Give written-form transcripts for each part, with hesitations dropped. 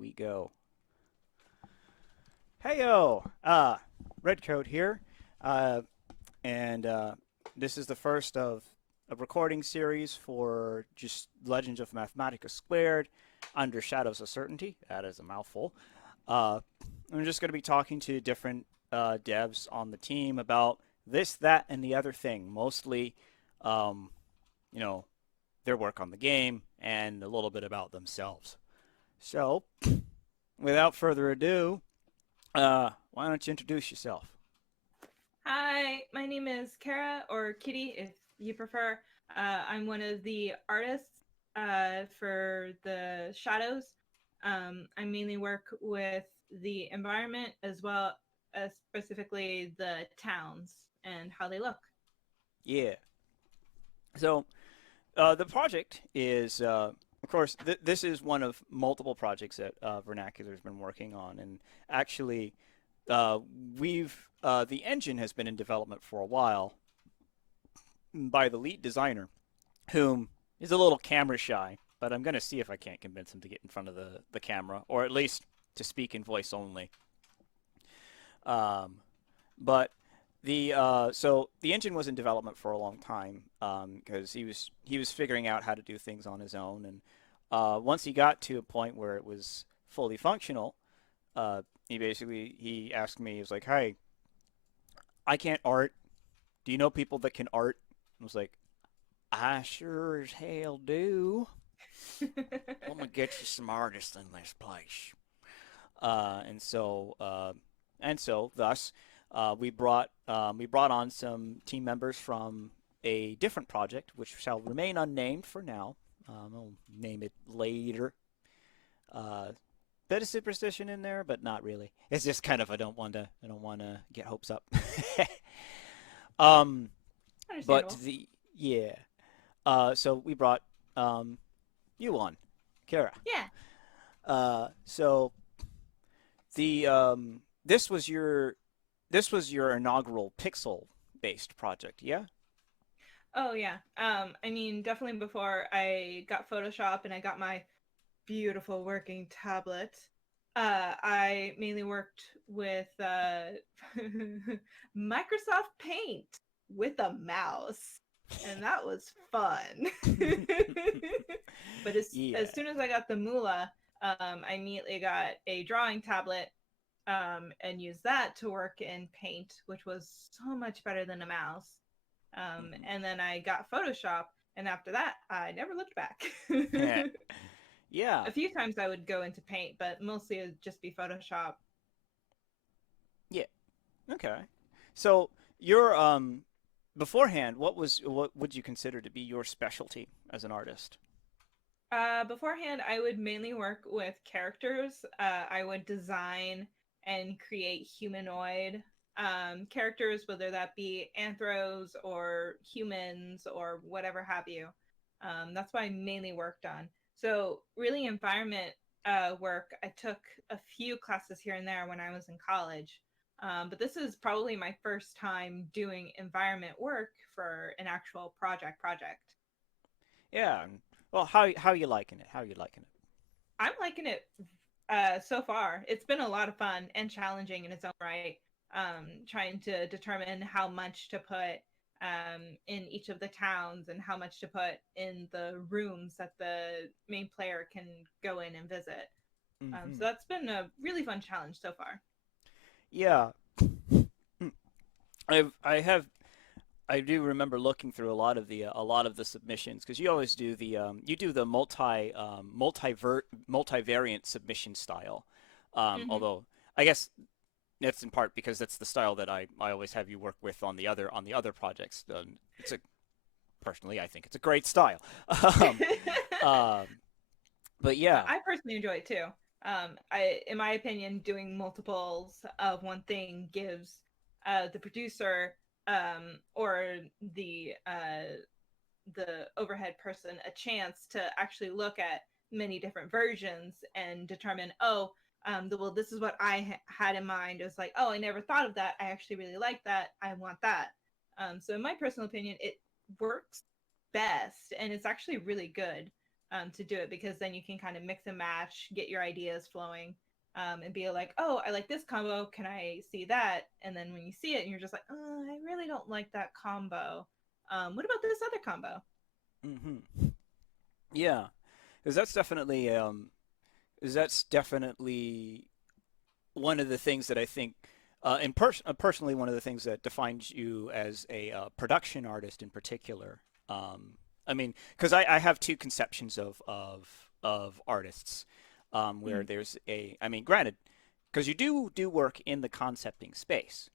we go. Heyo, Redcoat here, uh, and this is the first of a recording series for just Legends of Mathmatica² under Shadows of Certainty. That is a mouthful. Uh, I'm just going to be talking to different devs on the team about this, that, and the other thing. Mostly, um, you know, their work on the game and a little bit about themselves. So, without further ado, why don't you introduce yourself? Hi, my name is Kara, or Kitty if you prefer. I'm one of the artists for the Shadows. I mainly work with the environment as well as specifically the towns and how they look. Yeah. So, the project is, of course, this is one of multiple projects that Vernacular's been working on, and actually, uh, the engine has been in development for a while by the lead designer, whom is a little camera shy, but I'm gonna see if I can't convince him to get in front of the camera, or at least to speak in voice only. Um, but the engine was in development for a long time because he was figuring out how to do things on his own, and once he got to a point where it was fully functional, he asked me. He was like, "Hey, I can't art. Do you know people that can art?" I was like, "I sure as hell do. Let me get you some artists in this place." Uh, and so uh, thus we brought on some team members from a different project, which shall remain unnamed for now. I'll name it later. Uh, Bit of superstition in there, but not really. It's just kind of I don't want to get hopes up. um, but Understandable. the yeah. So we brought um you on, Kara. Yeah. So the this was your inaugural pixel based project, yeah? Oh, yeah. I mean, definitely before I got Photoshop and I got my beautiful working tablet. I mainly worked with Microsoft Paint with a mouse, and that was fun. But as Yeah. soon as I got the Moolah, I immediately got a drawing tablet and used that to work in Paint, which was so much better than a mouse. Mhm. And then I got Photoshop, and after that, I never looked back. Yeah. A few times I would go into Paint, but mostly it would just be Photoshop. Yeah. Okay. So your beforehand, what would you consider to be your specialty as an artist? Beforehand, I would mainly work with characters. I would design and create humanoid characters, whether that be anthros or humans or whatever have you. That's what I mainly worked on. So, really, environment work, I took a few classes here and there when I was in college. But this is probably my first time doing environment work for an actual project. Yeah. Well, how you liking it? How you liking it? I'm liking it so far. It's been a lot of fun and challenging in its own right. Trying to determine how much to put in each of the towns and how much to put in the rooms that the main player can go in and visit. So Hmm. that's been a really fun challenge so far. Yeah. Mm. I do remember looking through a lot of the submissions because you always do the multivariant submission style. Hmm. Although I guess that's in part because that's the style that I always have you work with on the other projects. It's a Personally, I think it's a great style. um, um, but yeah. I personally enjoy it too. In my opinion, doing multiples of one thing gives the producer or the overhead person a chance to actually look at many different versions and determine, oh, well, this is what I had in mind. It was like, oh, I never thought of that. I actually really like that. I want that. So, in my personal opinion, it works best, and it's actually really good. to do it, because then you can kind of mix and match, get your ideas flowing, and be like, oh, I like this combo. Can I see that? And then when you see it, and you're just like, oh, I really don't like that combo. What about this other combo? Mm-hmm. Yeah, because that's definitely one of the things that I think, personally, one of the things that defines you as a production artist in particular. I mean, because I have two conceptions of artists, where Mm, there's a, I mean, granted, because you do work in the concepting space,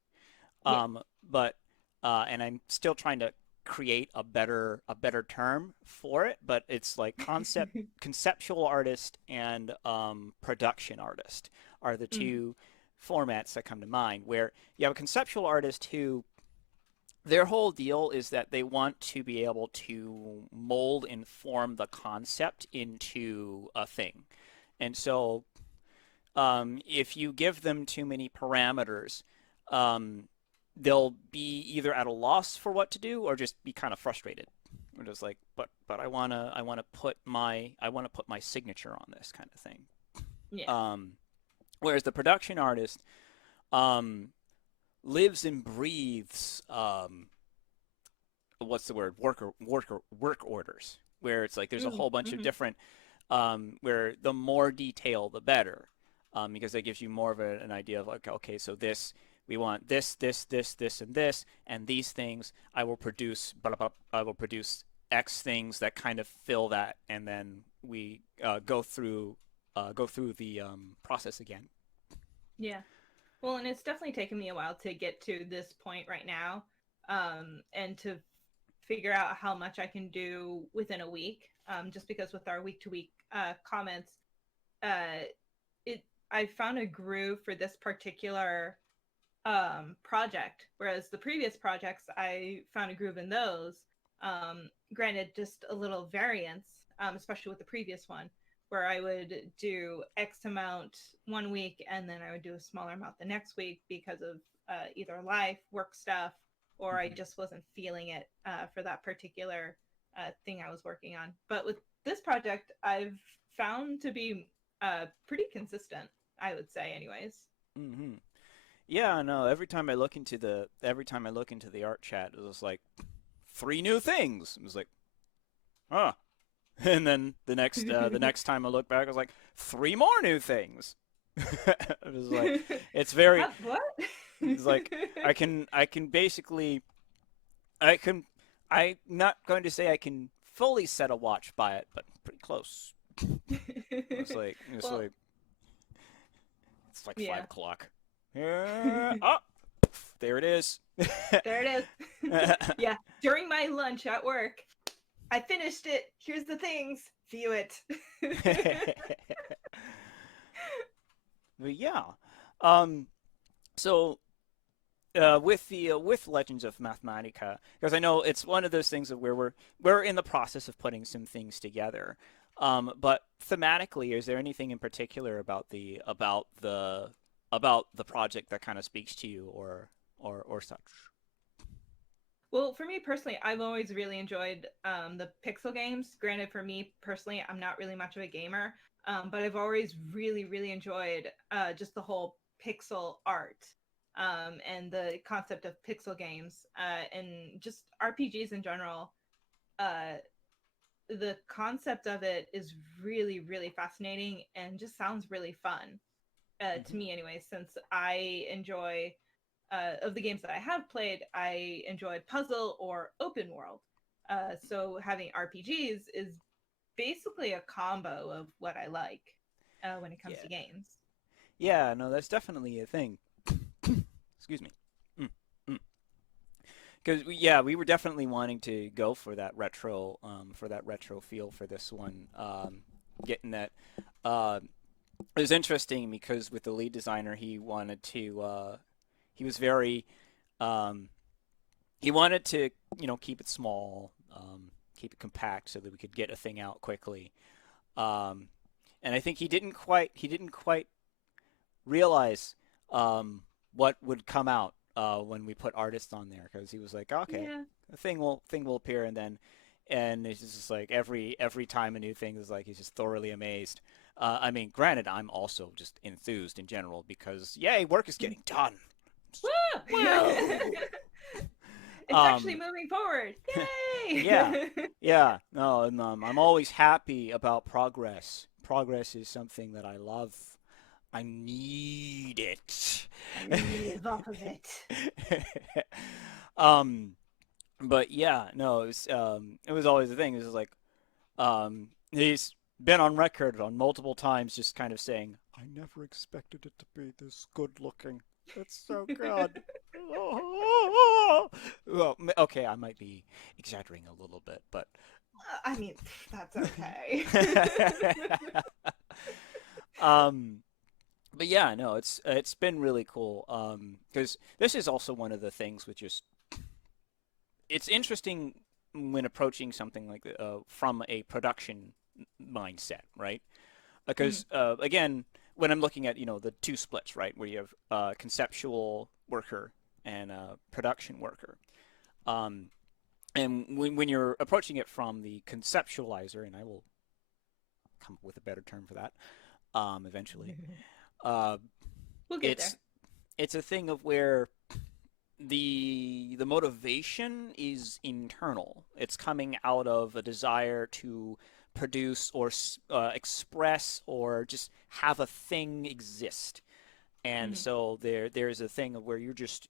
yeah. um, but and I'm still trying to create a better term for it, but it's like conceptual artist and production artist are the Mm, two formats that come to mind. Where you have a conceptual artist who their whole deal is that they want to be able to mold and form the concept into a thing, and so if you give them too many parameters, um, they'll be either at a loss for what to do or just be kind of frustrated. We're just like, but I want to put my signature on this kind of thing. yeah. Whereas the production artist um, lives and breathes what's the word, work orders, where it's like there's a Mm, whole bunch of hmm. different, where the more detail the better, because that gives you more of an idea of like, okay, so this, we want this and this and these things. I will produce blah, blah, blah, I will produce X things that kind of fill that, and then we go through the process again. Yeah. Well, and it's definitely taken me a while to get to this point right now, and to figure out how much I can do within a week. Just because with our week to week comments, uh, it I found a groove for this particular project, whereas the previous projects I found a groove in those. Granted, just a little variance, especially with the previous one, where I would do X amount one week and then I would do a smaller amount the next week because of either life, work stuff, or I Mm-hmm. just wasn't feeling it for that particular thing I was working on. But with this project, I've found to be pretty consistent, I would say, anyways. Mm-hmm. Yeah, no. Every time I look into the art chat, it was like three new things. It was like, huh. And then the next time I look back, I was like, three more new things. It was like, it's very, What? it's like I can basically, I can, I'm not going to say I can fully set a watch by it, but pretty close. It's Well, like it's like five yeah. o'clock. Yeah. Oh, there it is. There it is. Yeah, during my lunch at work, I finished it. Here's the things. View it. But yeah. Um, so with Legends of Mathematica, because I know it's one of those things of where we're in the process of putting some things together. But thematically, is there anything in particular about the project that kind of speaks to you, or such? Well, for me personally, I've always really enjoyed the pixel games. Granted, for me personally, I'm not really much of a gamer, but I've always really, really enjoyed just the whole pixel art, and the concept of pixel games, and just RPGs in general. Uh, the concept of it is really, really fascinating and just sounds really fun, to Hmm. me anyway, since I enjoy of the games that I have played, I enjoyed puzzle or open world. So having RPGs is basically a combo of what I like when it comes Yeah, to games. yeah, no, that's definitely a thing. Excuse me. Mm, mm. Because yeah, we were definitely wanting to go for that retro feel for this one. Getting that, uh, it was interesting because with the lead designer, he was very, um, he wanted to, keep it small, keep it compact so that we could get a thing out quickly. Um, and I think he didn't quite realize what would come out when we put artists on there because he was like, okay, Yeah. the thing will appear, and then and it's just like every time a new thing is like he's just thoroughly amazed. I mean, granted, I'm also just enthused in general because yay, work is getting done. Woo! Whoa! It's actually Um, moving forward. yeah, Yay! yeah. No, and, I'm always happy about progress. Progress is something that I love. I need it. I live off of it. um, but yeah, no, it was always the thing. It was like, he's been on record on multiple times, just kind of saying, "I never expected it to be this good looking. It's so good." Well, okay, I might be exaggerating a little bit, but I mean, that's okay. um, but yeah, no, it's been really cool. Because this is also one of the things which is it's interesting when approaching something like from a production mindset, right? Mhm. Because again, when I'm looking at the two splits, right, where you have conceptual worker and production worker, um, and when you're approaching it from the conceptualizer, and I will come up with a better term for that eventually, uh, We'll get there. it's it's a thing of where the motivation is internal. It's coming out of a desire to produce or express or just have a thing exist. And Hmm. so there's a thing of where you're just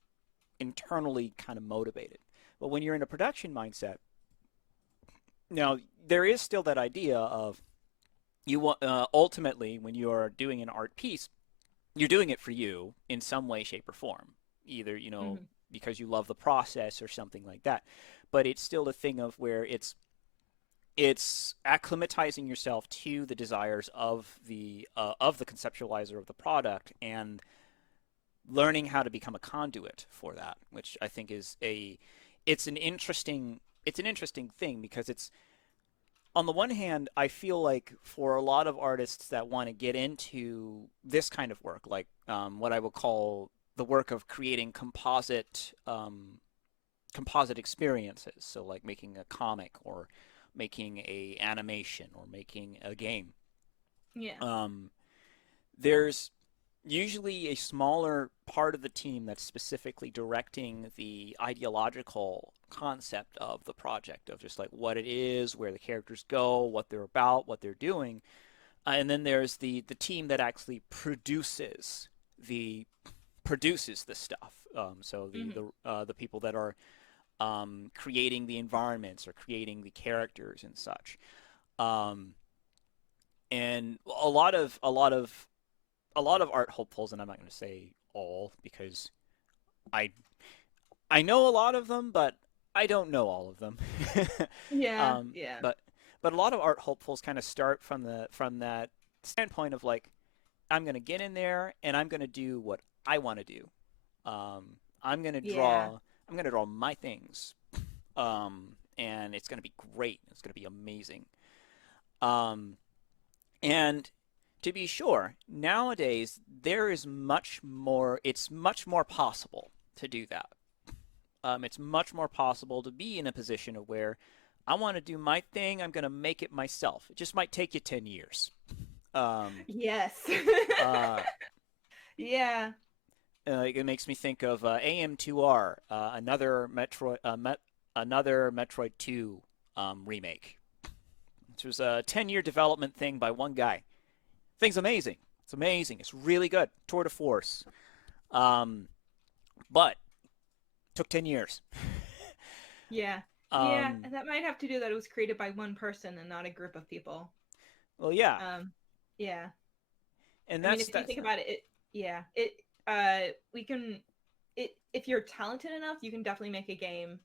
internally kind of motivated. But when you're in a production mindset, now there is still that idea of you want ultimately when you're doing an art piece, you're doing it for you in some way, shape, or form. Either, Hmm. because you love the process or something like that. But it's still a thing of where it's acclimatizing yourself to the desires of the conceptualizer of the product and learning how to become a conduit for that, which I think is a it's an interesting it's an interesting thing because it's on the one hand, I feel like for a lot of artists that want to get into this kind of work, like what I would call the work of creating composite experiences, so like making a comic or making a animation or making a game, Yeah. um, there's usually a smaller part of the team that's specifically directing the ideological concept of the project of just like what it is, where the characters go, what they're about, what they're doing. And then there's the team that actually the produces the stuff. So Hmm. the people that are creating the environments or creating the characters and such. Um, and a lot of art hopefuls, and I'm not going to say all because I I know a lot of them, but I don't know all of them. Yeah. um, Yeah. but but a lot of art hopefuls kind of start from that standpoint of like I'm going to get in there and I'm going to do what I want to do. Um, I'm going to Yeah. draw I'm going to draw my things, and it's going to be great. It's going to be amazing. Um, And to be sure, nowadays there is much more, it's much more possible to do that. It's much more possible to be in a position of where I want to do my thing, I'm going to make it myself. It just might take you 10 years. Um, Yes. uh, Yeah. it makes me think of AM2R, another Metroid 2 remake, which was a 10-year development thing by one guy. Thing's amazing. It's amazing. It's really good. Tour de force. Um, but took 10 years. Yeah. Yeah. um, And that might have to do that it was created by one person and not a group of people. well, yeah, Um, yeah. and I mean, that's if you that's think about it, yeah, we can, if you're talented enough, you can definitely make a game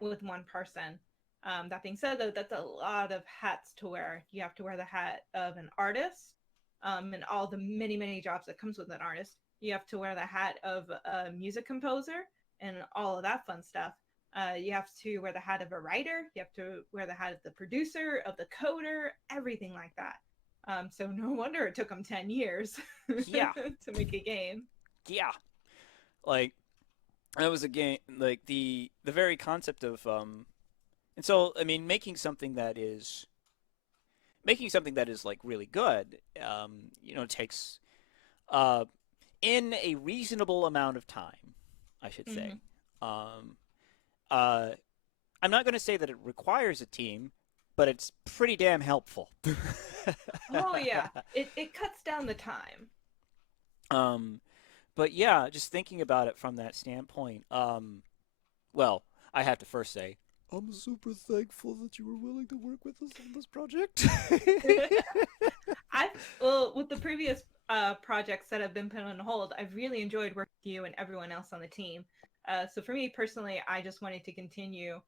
with one person. That being said, though, that's a lot of hats to wear. You have to wear the hat of an artist, and all the many, many jobs that comes with an artist. You have to wear the hat of a music composer and all of that fun stuff. You have to wear the hat of a writer. You have to wear the hat of the producer, of the coder, everything like that. So no wonder it took them 10 years yeah, to make a game. yeah. Like that was a game. Like the very concept of And so, I mean, making something that is like really good, takes uh, in a reasonable amount of time, I should say. Hmm. Um, uh, I'm not going to say that it requires a team, but it's pretty damn helpful. Oh yeah, it cuts down the time. um, but yeah, just thinking about it from that standpoint, well, I have to first say, I'm super thankful that you were willing to work with us on this project. I've well with the previous projects that have been put on hold, I've really enjoyed working with you and everyone else on the team. So for me personally, I just wanted to continue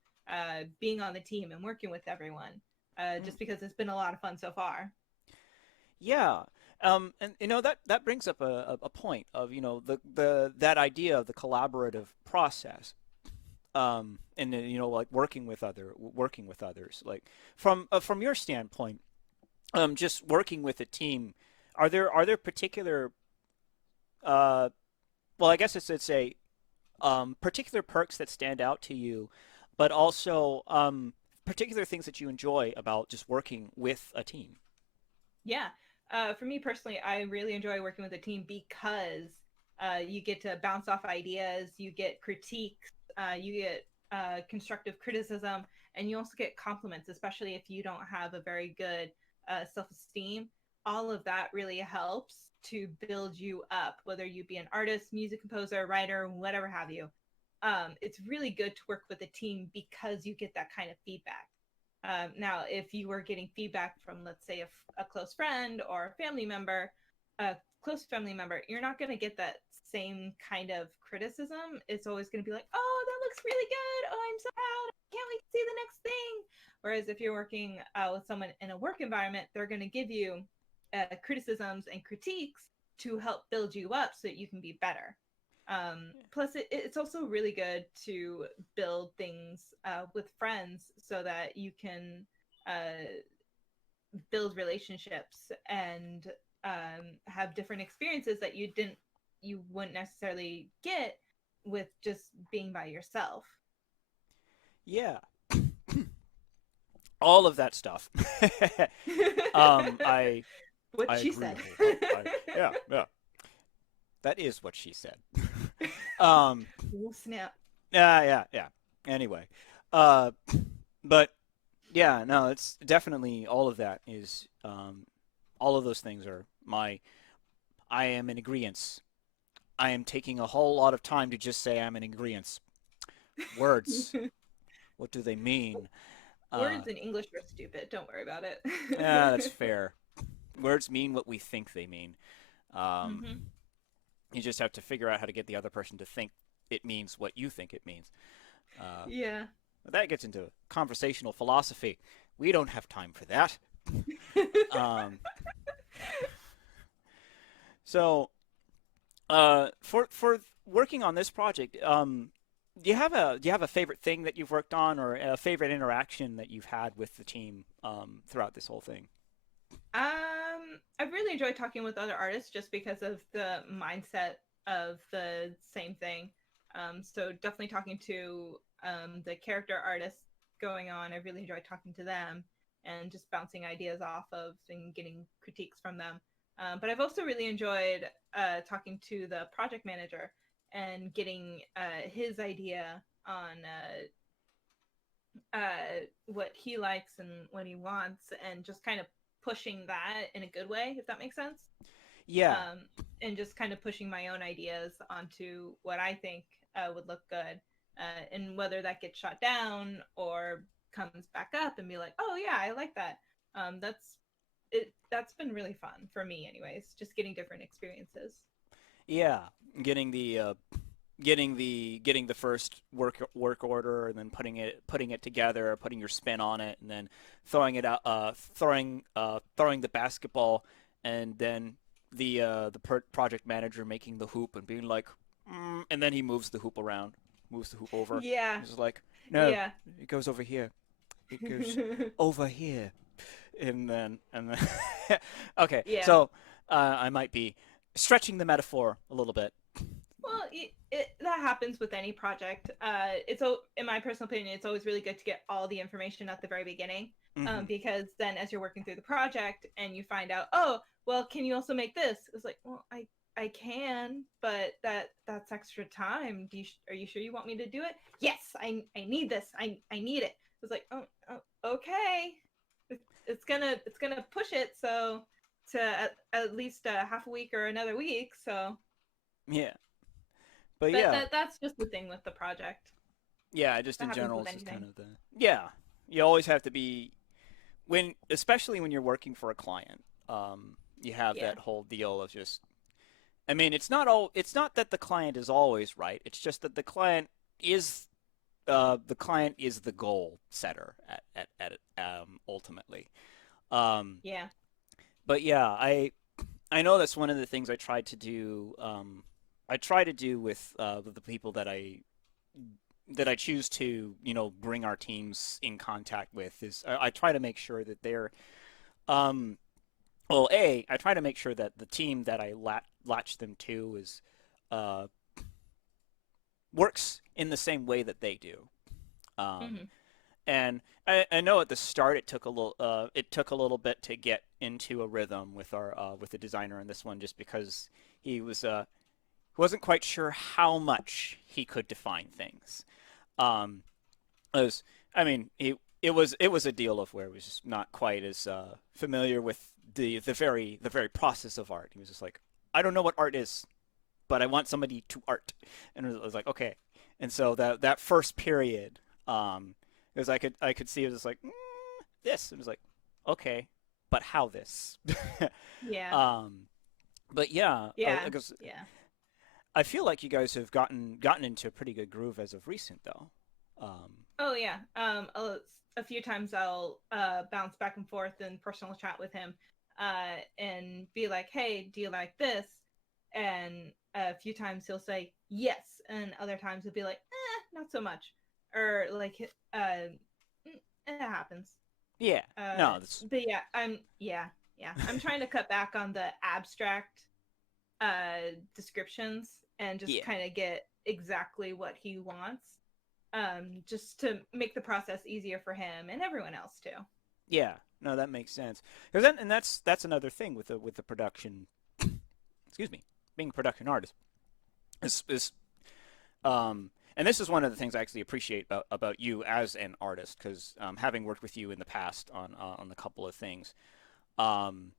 being on the team and working with everyone, Mm, just because it's been a lot of fun so far. yeah. And that brings up a point of the that idea of the collaborative process. And then, like working with others, like from your standpoint, just working with a team, are there particular uh well, I guess it's a particular perks that stand out to you, but also particular things that you enjoy about just working with a team. Yeah. For me personally, I really enjoy working with a team because you get to bounce off ideas, you get critiques, you get constructive criticism, and you also get compliments, especially if you don't have a very good self esteem. All of that really helps to build you up, whether you be an artist, music composer, writer, whatever have you. It's really good to work with a team because you get that kind of feedback. Now, if you were getting feedback from, let's say, a close friend or a family member, a close family member, you're not going to get that same kind of criticism. It's always going to be like, oh, that looks really good. Oh, I'm so proud. I can't wait to see the next thing. Whereas if you're working with someone in a work environment, they're going to give you criticisms and critiques to help build you up so that you can be better. Plus, it's also really good to build things with friends so that you can uh, build relationships and have different experiences that you wouldn't necessarily get with just being by yourself. Yeah, all of that stuff. I What I she agree said. wholeheartedly. Yeah, yeah, that is what she said. um, Oh, snap. yeah, yeah, yeah. Anyway, uh, but yeah, no, it's definitely all of that is all of those things are my. I am in agreement. I am taking a whole lot of time to just say I'm in agreement. Words, what do they mean? Uh, Words in English are stupid. Don't worry about it. yeah, that's fair. Words mean what we think they mean. Um, Hmm. you just have to figure out how to get the other person to think it means what you think it means. Uh, Yeah. that gets into conversational philosophy. We don't have time for that. Um, so, for working on this project, do you have a favorite thing that you've worked on, or a favorite interaction that you've had with the team throughout this whole thing? I've really enjoyed talking with other artists just because of the mindset of the same thing. So definitely talking to the character artists going on. I really enjoyed talking to them and just bouncing ideas off of and getting critiques from them. But I've also really enjoyed talking to the project manager and getting his idea on what he likes and what he wants, and just kind of pushing that in a good way, if that makes sense. Yeah, Um, and just kind of pushing my own ideas onto what I think would look good, and whether that gets shot down or comes back up and be like, oh yeah, I like that. That's it. That's been really fun for me, anyways. Just getting different experiences. yeah. Getting the getting the first work order, and then putting it together, putting your spin on it, and then throwing it out, throwing the basketball, and then the project manager making the hoop and being like, and then he moves the hoop over. Yeah, He's like, no, yeah. it goes over here. It goes over here, and then okay. Yeah. So I might be stretching the metaphor a little bit. Well, that happens with any project. In my personal opinion, it's always really good to get all the information at the very beginning, Hmm. because then as you're working through the project and you find out, oh, well, can you also make this? It's like, well, I can, but that's extra time. Are you sure you want me to do it? Yes, I need this. I need it. It's like, oh, okay. It's gonna push it so to at least half a week or another week. So, Yeah, but but yeah, that's just the thing with the project. yeah. Just That in happens general, with it's just kind anything. of the yeah. You always have to be especially when you're working for a client. You have Yeah. that whole deal of just. I mean, it's not all. It's not that the client is always right. It's just that is the client is the goal setter ultimately. Um, Yeah. but yeah, I know that's one of the things I tried to do. I try to do with the people that I choose to bring our teams in contact with is I try to make sure that they're um, well, I try to make sure that the team that I latch them to is uh, works in the same way that they do. Um, Hmm. and I know at the start it took a little bit to get into a rhythm with our with the designer in this one, just because he wasn't quite sure how much he could define things. Um, as I mean, it was a deal of where he was just not quite as familiar with the very process of art. He was just like, I don't know what art is, but I want somebody to art, and it was like, okay. And so that first period, because I could see it was like this, and it was like, okay, but how this? Yeah. um, but yeah, Yeah. because Yeah. I feel like you guys have gotten into a pretty good groove as of recent, though. Um, Oh yeah. A few times I'll bounce back and forth in personal chat with him, and be like, "Hey, do you like this?" And a few times he'll say yes, and other times he'll be like, not so much," or like, it happens. yeah, Uh, no, that's but yeah. I'm trying to cut back on the abstract descriptions and just yeah, kind of get exactly what he wants, just to make the process easier for him and everyone else too. yeah. No, that makes sense. Because then, and that's another thing with the production. Excuse me, being a production artist is and this is one of the things I actually appreciate about you as an artist, because having worked with you in the past on a couple of things, um,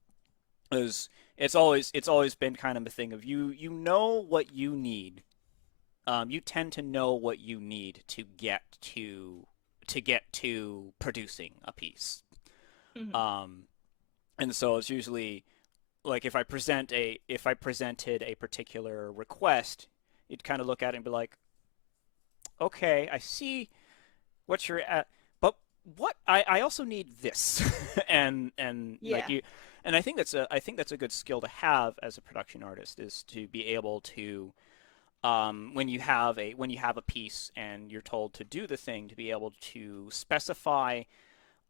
is it's always been kind of a thing of you know what you need. You tend to know what you need to get to producing a piece. Hmm. Um, and so it's usually like if I presented a particular request, you'd kind of look at it and be like, okay, I see what you're at, but what I also need this, and like Yeah. you, and I think that's a good skill to have as a production artist, is to be able to when you have a piece and you're told to do the thing, to be able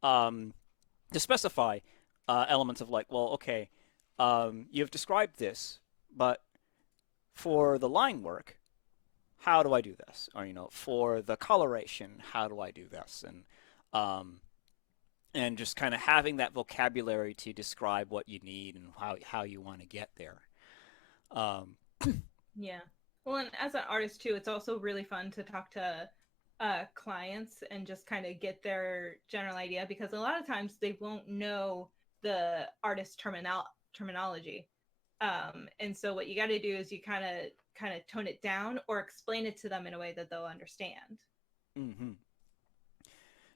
um, to specify elements of like, well, okay, you've described this, but for the line work, how do I do this? Or for the coloration, how do I do this? Um, and just kind of having that vocabulary to describe what you need and how you want to get there. Um, Yeah. Well, and as an artist too, it's also really fun to talk to clients and just kind of get their general idea, because a lot of times they won't know the artist terminology. And so what you got to do is you kind of tone it down or explain it to them in a way that they'll understand. mhm.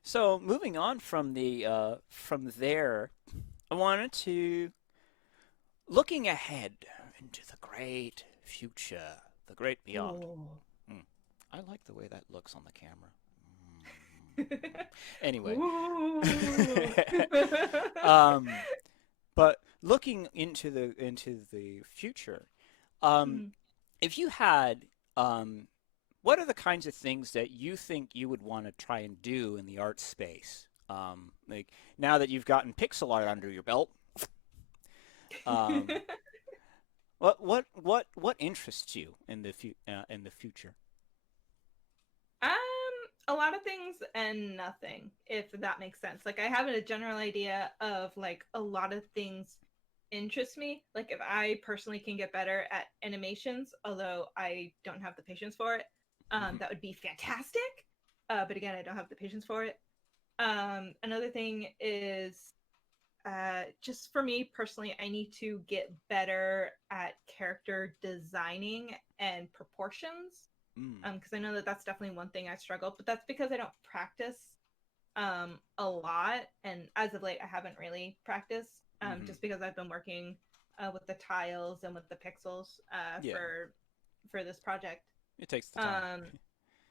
So moving on from there, I wanted to looking ahead into the great future, the great beyond. Oh. Mm. I like the way that looks on the camera. Anyway, Ooh. um, but looking into the future, um, Mhm. if you had, what are the kinds of things that you think you would want to try and do in the art space? Like now that you've gotten pixel art under your belt, um, What interests you in in the future? Um, a lot of things and nothing, if that makes sense. Like I have a general idea of like a lot of things interest me. Like if I personally can get better at animations, although I don't have the patience for it, Hmm. that would be fantastic. But again, I don't have the patience for it. Another thing is just for me personally, I need to get better at character designing and proportions. Mm. Because I know that that's definitely one thing I struggle, but that's because I don't practice a lot, and as of late, I haven't really practiced Hmm. just because I've been working with the tiles and with the pixels Yeah, for this project. it takes the time. Um,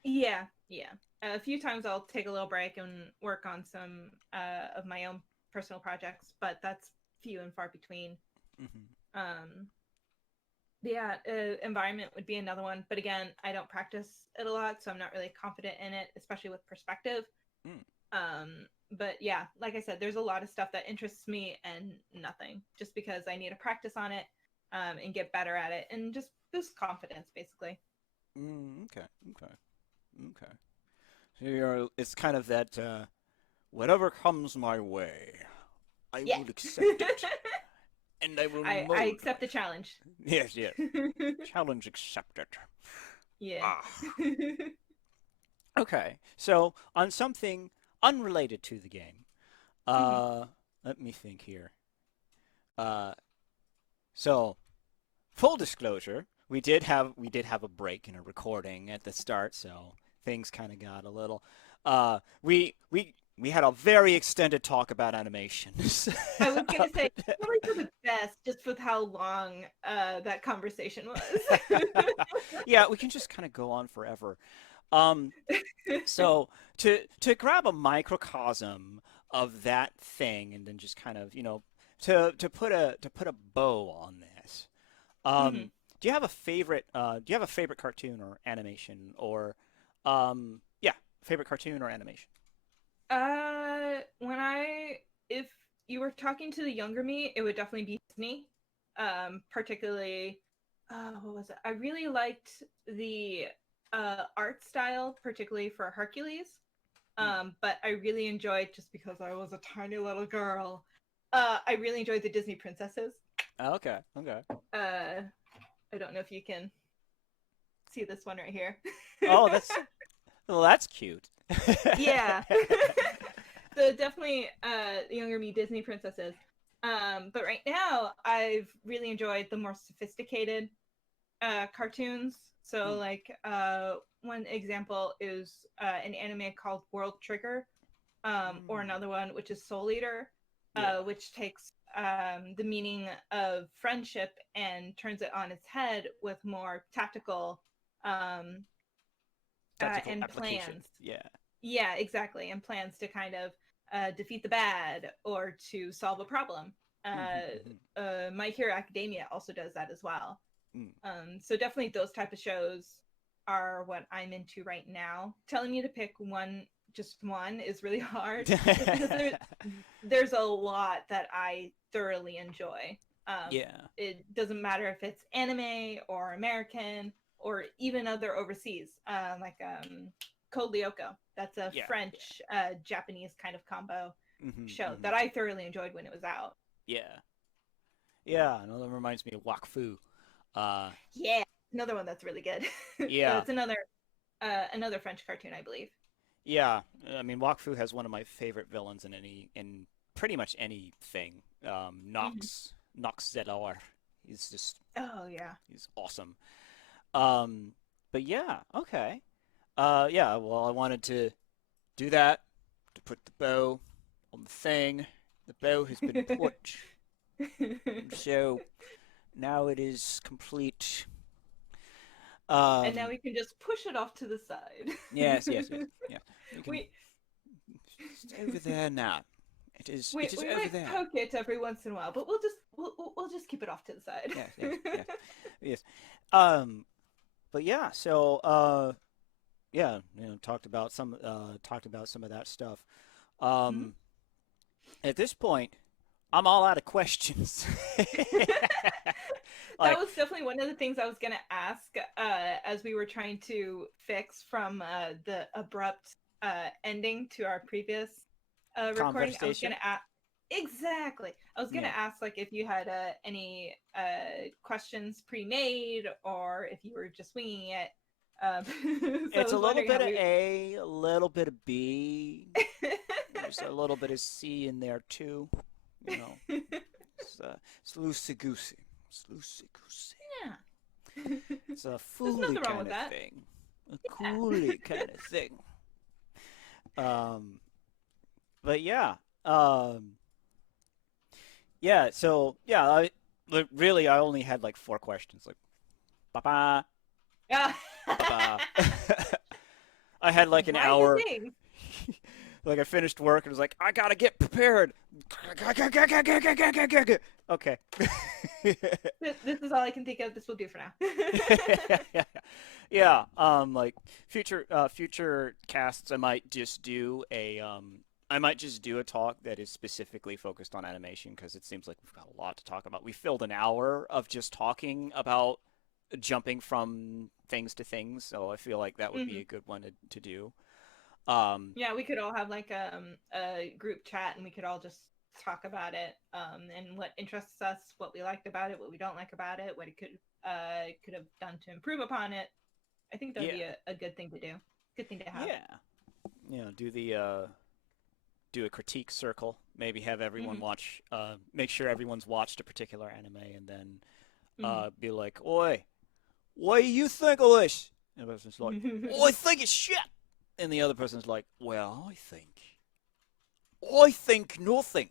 yeah, yeah. A few times I'll take a little break and work on some of my own personal projects, but that's few and far between. Hmm. Um, yeah, environment would be another one, but again, I don't practice it a lot, so I'm not really confident in it, especially with perspective. Mm. But yeah, like I said, there's a lot of stuff that interests me and nothing, just because I need to practice on it and get better at it and just boost confidence, basically. Mm. Okay. Okay. Okay. So it's kind of that whatever comes my way, I Yeah. will accept it, and I will I mold accept the myself. challenge. Yes, yes. Challenge accepted. Yeah. Ah. Okay. So on something unrelated to the game, Mhm. uh, let me think here. Uh, so full disclosure, we did have a break in a recording at the start, so things kind of got a little. We had a very extended talk about animations. I was gonna say probably for the best, just with how long that conversation was. Yeah, we can just kind of go on forever. Um, so to grab a microcosm of that thing and then just kind of to put a bow on this. Mhm. Do you have a favorite? Do you have a favorite cartoon or animation or, yeah, favorite cartoon or animation? When I if you were talking to the younger me, it would definitely be Disney. Particularly, what was it? I really liked the art style, particularly for Hercules. Hmm. But I really enjoyed just because I was a tiny little girl. I really enjoyed the Disney princesses. Oh, okay, okay. Uh, I don't know if you can see this one right here. Oh, that's cute. Yeah. So definitely younger me Disney princesses. But right now I've really enjoyed the more sophisticated cartoons. So Mm, like one example is an anime called World Trigger, or mm, another one which is Soul Eater, yeah, which takes the meaning of friendship and turns it on its head with more tactical um, tactical and application. plans. Yeah. Yeah, exactly. And plans to kind of defeat the bad or to solve a problem. Hmm. Hmm. My Hero Academia also does that as well. Mm. So definitely those type of shows are what I'm into right now. Telling me to pick one, just one, is really hard, just because there's a lot that I thoroughly enjoy. Yeah. It doesn't matter if it's anime or American or even other overseas, like Code Lyoko. That's a Yeah. Yeah. French Japanese kind of combo Hmm. show Hmm. that I thoroughly enjoyed when it was out. Yeah. Yeah. Another reminds me of Wakfu. Uh, Yeah, another one that's really good. yeah. It's another French cartoon, I believe. Yeah, I mean, Wakfu has one of my favorite villains in pretty much anything. Mhm. Nox ZR. He's just Oh yeah. he's awesome. Um, but yeah, okay. Yeah. Well, I wanted to do that to put the bow on the thing. The bow has been put, so now it is complete. And now Um, we can just push it off to the side. yes, yes, yes, yeah. We can. we It's over there now. It is. we It is we over might there. poke it every once in a while, but we'll just keep it off to the side. Yes, yes, yes, yes. Um, but yeah, so yeah, talked about some of that stuff. Mhm. Um, at this point, I'm all out of questions. That Like, was definitely one of the things I was gonna ask as we were trying to fix from the abrupt ending to our previous recording. I was conversation. gonna ask exactly. I was gonna Yeah. ask like if you had any questions pre-made or if you were just winging it. So I It's a was little wondering how bit of we. A, a little bit of B. There's a little bit of C in there too. You know, it's loosey goosey. It's loosey goosey. Yeah. It's a There's fooly nothing wrong kind with of that. thing. A Yeah. cooly kind of thing. Um, but yeah. Um, yeah. So yeah. Really, I only had like 4 questions. Like, ba ba Yeah. ba ba. I had like an Why the hour. thing? Like I finished work and was like, I gotta get prepared. Okay. This is all I can think of. This will do for now. Yeah. Like future casts, I might just do a talk that is specifically focused on animation because it seems like we've got a lot to talk about. We filled an hour of just talking about jumping from things to things, so I feel like that would be Hmm. a good one to do. Um, Yeah, we could all have like a group chat and we could all just talk about it and what interests us, what we liked about it, what we don't like about it, what it could have done to improve upon it. I think that would yeah, be a good thing to do. Good thing to have. yeah. Do a critique circle. Maybe have everyone Hmm. watch. Make sure everyone's watched a particular anime, and then Hmm. be like, "Oi, what do you think of this?" And the person's like, "Oh, I think it's shit." And the other person's like, "Well, I think nothing.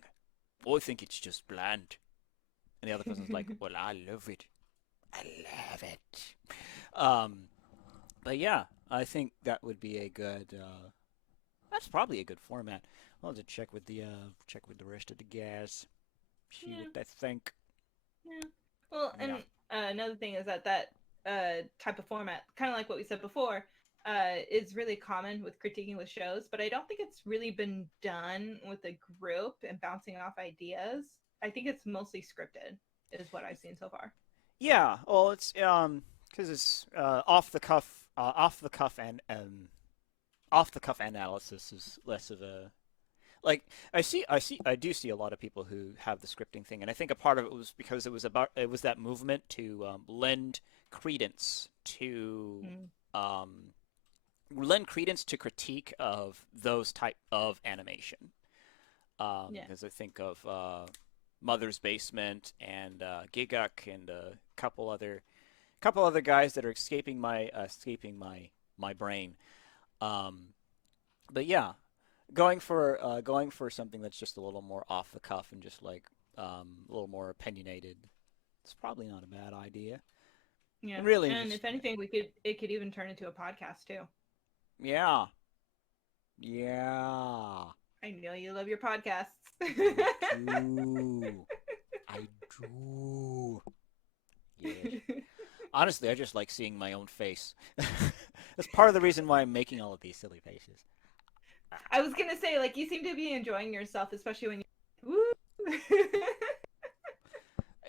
I think it's just bland." And the other person's like, "Well, I love it. I love it." Um, but yeah, I think that would be a good. That's probably a good format. I'll have to check with the rest of the guys, see Yeah. what they think. Yeah. Well, and Yeah. another thing is that type of format, kind of like what we said before, is really common with critiquing with shows, but I don't think it's really been done with a group and bouncing off ideas. I think it's mostly scripted, is what I've seen so far. Yeah. Well, it's because it's off the cuff and off the cuff analysis is less of a like I do see a lot of people who have the scripting thing, and I think a part of it was because it was that movement to lend credence to Mm. um, critique of those type of animation. Yeah. As I think of Mother's Basement and Giguk and a couple other guys that are escaping my brain. Um, but yeah, going for something that's just a little more off the cuff and just like a little more opinionated. It's probably not a bad idea. Yeah. And really, And just if anything, it could even turn into a podcast too. yeah, yeah. I know you love your podcasts. I do. I do. Yes. Honestly, I just like seeing my own face. That's part of the reason why I'm making all of these silly faces. I was gonna say, like, you seem to be enjoying yourself, especially when you. Woo!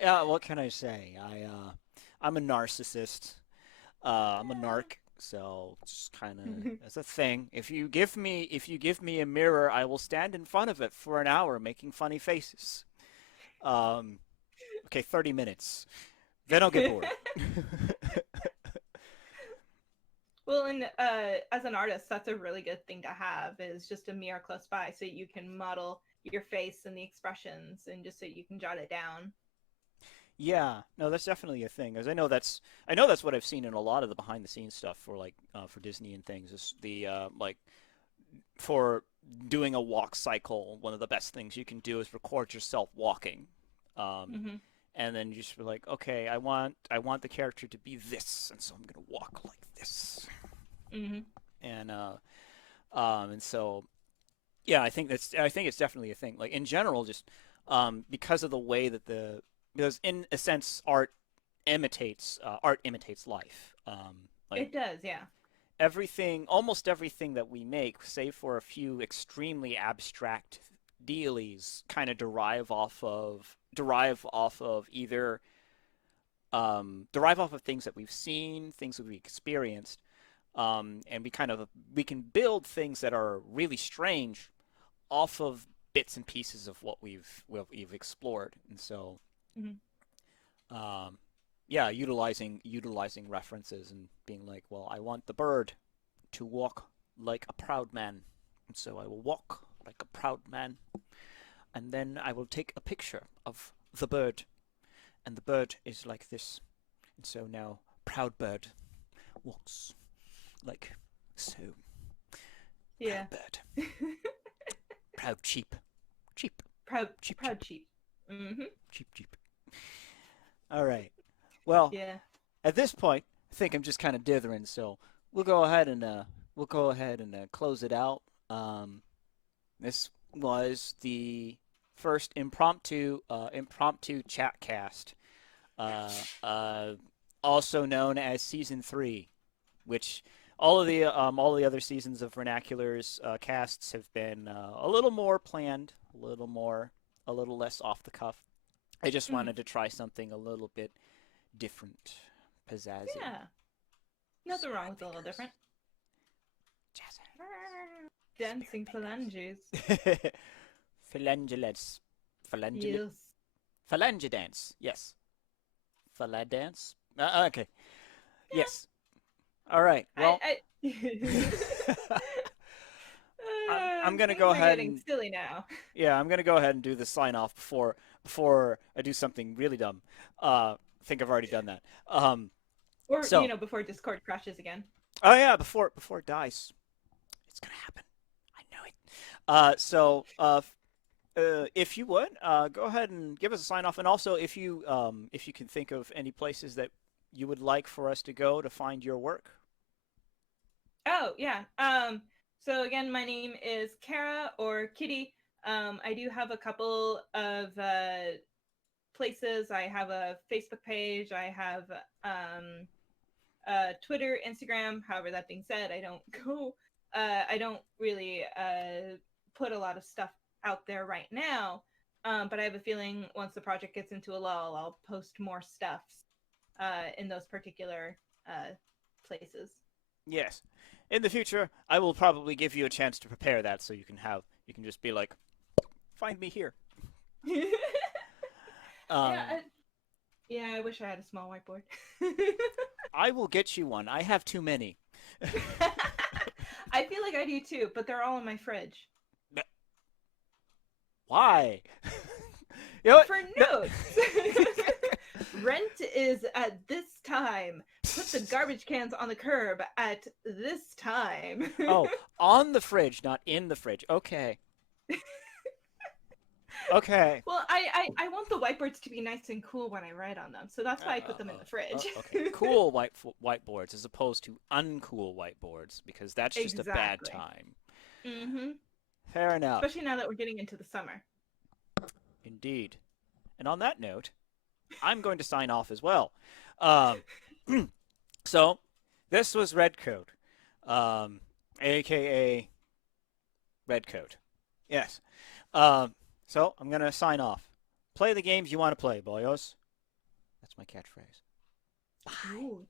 Yeah, what can I say? I'm a narcissist. I'm a narc, so it's kind of that's a thing. If you give me a mirror, I will stand in front of it for an hour making funny faces. Um, okay, 30 minutes. Then I'll get bored. Well, and as an artist, that's a really good thing to have is just a mirror close by, so you can model your face and the expressions, and just so you can jot it down. Yeah, no, that's definitely a thing. As I know that's what I've seen in a lot of the behind the scenes stuff for like for Disney and things. Is the like for doing a walk cycle, one of the best things you can do is record yourself walking. Um, Hmm. and then you just be like, okay, I want the character to be this, and so I'm gonna walk like this. Hmm. And and so yeah, I think it's definitely a thing. Like in general, just because of the way that the because in a sense art imitates life. Like It does, yeah. almost everything that we make, save for a few extremely abstract dealies kind of derive off of either derive off of things that we've seen, things that we've experienced, and we can build things that are really strange off of bits and pieces of what we've explored. And so, Mhm. um, yeah, utilizing references and being like, well, I want the bird to walk like a proud man, and so I will walk like a proud man, and then I will take a picture of the bird, and the bird is like this, and so now proud bird walks like so. Yeah. Proud bird, proud sheep, cheap, proud, cheap, proud cheap, sheep. Mm-hmm. cheap, cheap. All right. Well, Yeah. at this point, I think I'm just kind of dithering, so we'll go ahead and close it out. Um, this was the first impromptu chat cast, uh, uh, also known as season 3, which all the other seasons of Vernacular's casts have been a little more planned, a little less off the cuff. I just Mm-hmm. wanted to try something a little bit different, pizzazzy. Yeah. So Nothing wrong my with a little different. Dancing phalanges. fingers. Phalangeles. Phalangel. Yes. Phalange dance. Yes. Phalange dance. Okay. Yeah. Yes. All right. Well, I I'm gonna things go are ahead getting and silly now. yeah, I'm gonna go ahead and do the sign off before I do something really dumb. I think I've already done that. Or, So before Discord crashes again. oh yeah, before it dies, it's gonna happen. I know it. If you would, go ahead and give us a sign off, and also if you can think of any places that you would like for us to go to find your work. Oh, yeah. So again, my name is Kara or Kitty. I do have a couple of places. I have a Facebook page. I have Twitter, Instagram. However, that being said, I don't go. I don't really put a lot of stuff out there right now. But I have a feeling once the project gets into a lull, I'll post more stuff in those particular places. Yes, in the future, I will probably give you a chance to prepare that, so you can just be like, find me here. yeah, Um, yeah. I wish I had a small whiteboard. I will get you one. I have too many. I feel like I do too, but they're all in my fridge. Why? You know what? For No. notes. Rent is at this time. Put the garbage cans on the curb at this time. Oh, on the fridge, not in the fridge. Okay. Okay. Well, I want the whiteboards to be nice and cool when I write on them, so that's why I put them in the fridge. Okay. Cool whiteboards as opposed to uncool whiteboards because that's just a bad Exactly. time. Mm-hmm. Fair enough. Especially now that we're getting into the summer. Indeed. And on that note, I'm going to sign off as well. Um, so this was Redcoat, aka Redcoat. Yes. So I'm gonna sign off. Play the games you want to play, boyos. That's my catchphrase. Bye. Ooh, it's a